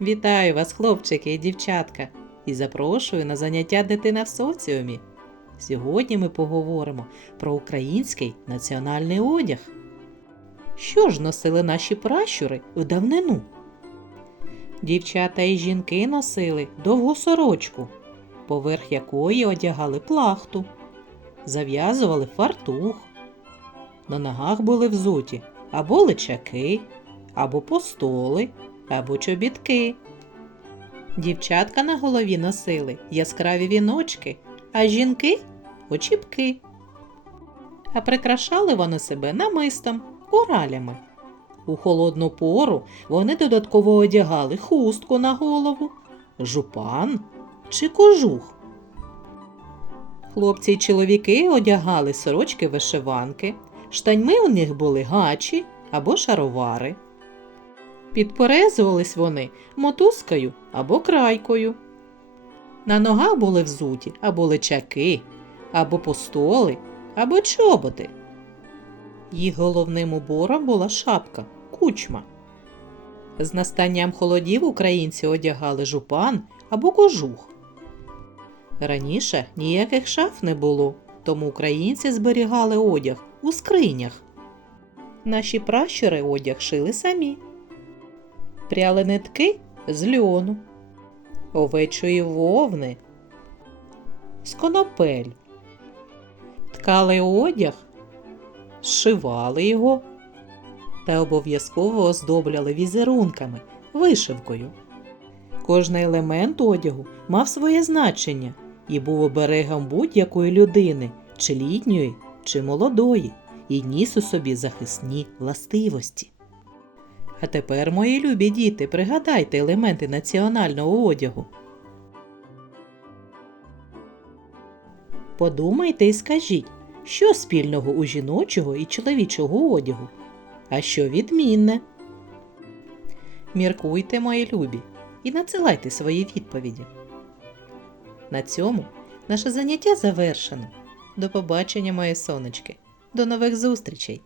Вітаю вас, хлопчики і дівчатка, і запрошую на заняття дитина в соціумі. Сьогодні ми поговоримо про український національний одяг. Що ж носили наші пращури в давнину? Дівчата і жінки носили довгу сорочку, поверх якої одягали плахту, зав'язували фартух. На ногах були взуті або личаки, або постоли, або чобітки. Дівчатка на голові носили яскраві віночки, а жінки очіпки. А прикрашали вони себе намистом, коралями. У холодну пору вони додатково одягали хустку на голову, жупан чи кожух. Хлопці й чоловіки одягали сорочки вишиванки, штаньми у них були гачі або шаровари. Підперезувались вони мотузкою або крайкою. На ногах були взуті або личаки, або постоли, або чоботи. Їх головним убором була шапка, кучма. З настанням холодів українці одягали жупан або кожух. Раніше ніяких шаф не було, тому українці зберігали одяг у скринях. Наші пращури одяг шили самі. Пряли нитки з льону, овечої вовни, з конопель. Ткали одяг, зшивали його та обов'язково оздобляли візерунками, вишивкою. Кожний елемент одягу мав своє значення і був оберегом будь-якої людини, чи літньої, чи молодої, і ніс у собі захисні властивості. А тепер, мої любі діти, пригадайте елементи національного одягу. Подумайте і скажіть, що спільного у жіночого і чоловічого одягу, а що відмінне. Міркуйте, мої любі, і надсилайте свої відповіді. На цьому наше заняття завершено. До побачення, мої сонечки. До нових зустрічей!